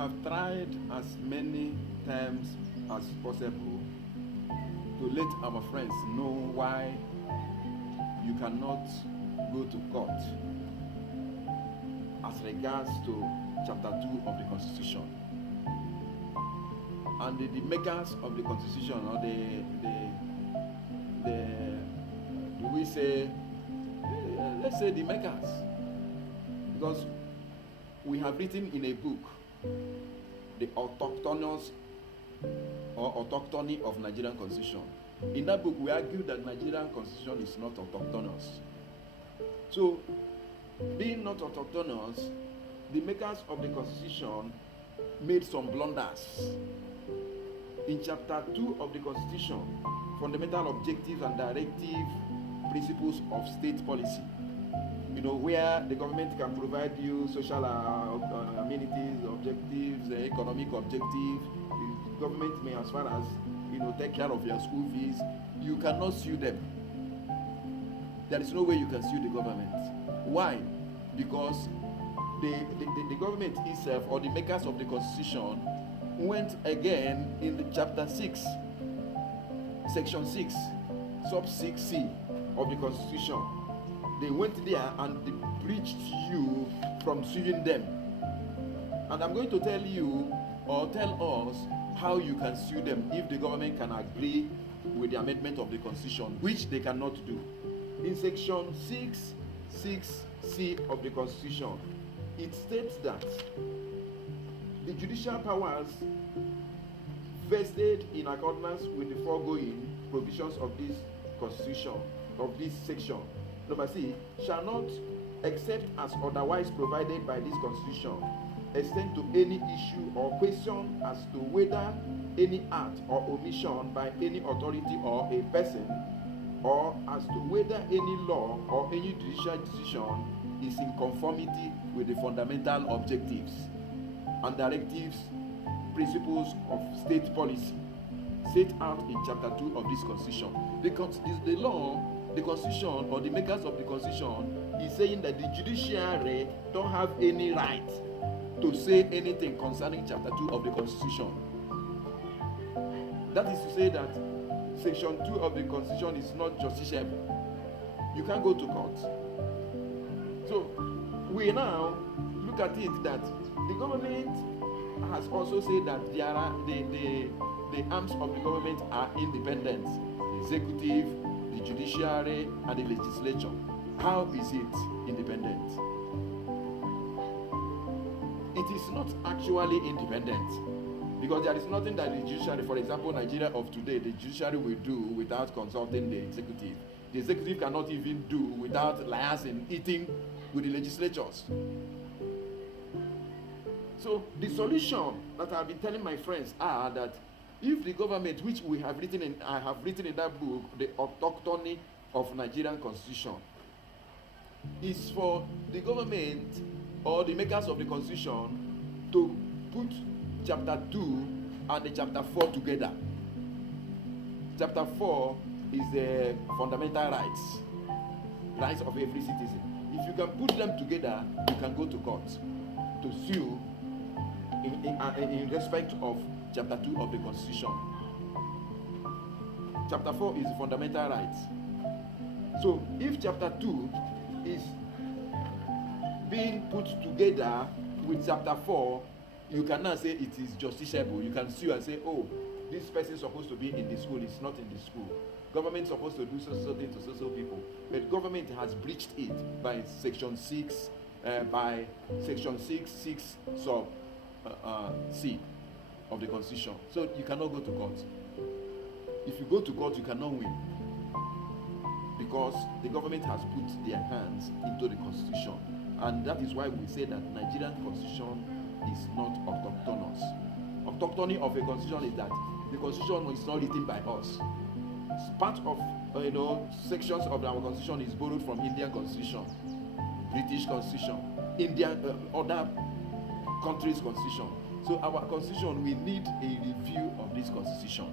have tried as many times as possible to let our friends know why you cannot go to court as regards to chapter 2 of the Constitution. And the makers of the Constitution, or let's say the makers, because we have written in a book the autochthonous or autochthony of Nigerian Constitution. In that book, we argue that Nigerian Constitution is not autochthonous. So, being not autochthonous, the makers of the Constitution made some blunders. In chapter 2 of the Constitution, fundamental objectives and directive principles of state policy, where the government can provide you social amenities, objectives, economic objectives. The government may, as far as take care of your school fees, you cannot sue them. There is no way you can sue the government. Why? Because the government itself, or the makers of the Constitution, went again in the chapter 6, section 6, sub 6c of the Constitution. They went there and they breached you from suing them. And I'm going to tell you, or tell us, how you can sue them if the government can agree with the amendment of the Constitution, which they cannot do. In section 6(c) of the Constitution, it states that the judicial powers vested in accordance with the foregoing provisions of this Constitution, of this section, number C, shall not, except as otherwise provided by this Constitution, extend to any issue or question as to whether any act or omission by any authority or a person, or as to whether any law or any judicial decision is in conformity with the fundamental objectives and directives, principles of state policy set out in chapter 2 of this Constitution. The law, the Constitution, or the makers of the Constitution is saying that the judiciary don't have any right to say anything concerning chapter 2 of the Constitution. That is to say that section 2 of the Constitution is not justiciable. You can't go to court. So we now look at it that the government has also said that there are the arms of the government are independent: the executive, the judiciary, and the legislature. How is it independent? It is not actually independent, because there is nothing that the judiciary, for example, Nigeria of today, the judiciary will do without consulting the executive. The executive cannot even do without liaising, eating with the legislatures. So the solution that I've been telling my friends are that if the government, which we have written in, I have written in that book, the autochthony of Nigerian Constitution, is for the government or the makers of the Constitution to put chapter 2 and the chapter 4 together. Chapter 4 is the fundamental rights of every citizen. If you can put them together, you can go to court to sue in respect of chapter 2 of the Constitution. Chapter 4 is fundamental rights. So if chapter 2 is being put together with chapter 4, you can now say it is justiciable. You can sue and say, oh, this person is supposed to be in the school, it's not in the school. Government is supposed to do so thing to so people, but government has breached it by section 6, by section 6 sub C of the Constitution. So you cannot go to court. If you go to court, you cannot win, because the government has put their hands into the Constitution, and that is why we say that Nigerian Constitution is not autochthonous. Autochthony of a Constitution is that the Constitution is not written by us. Part of sections of our Constitution is borrowed from Indian Constitution, British Constitution, Indian other countries' Constitution. So our Constitution, we need a review of this Constitution.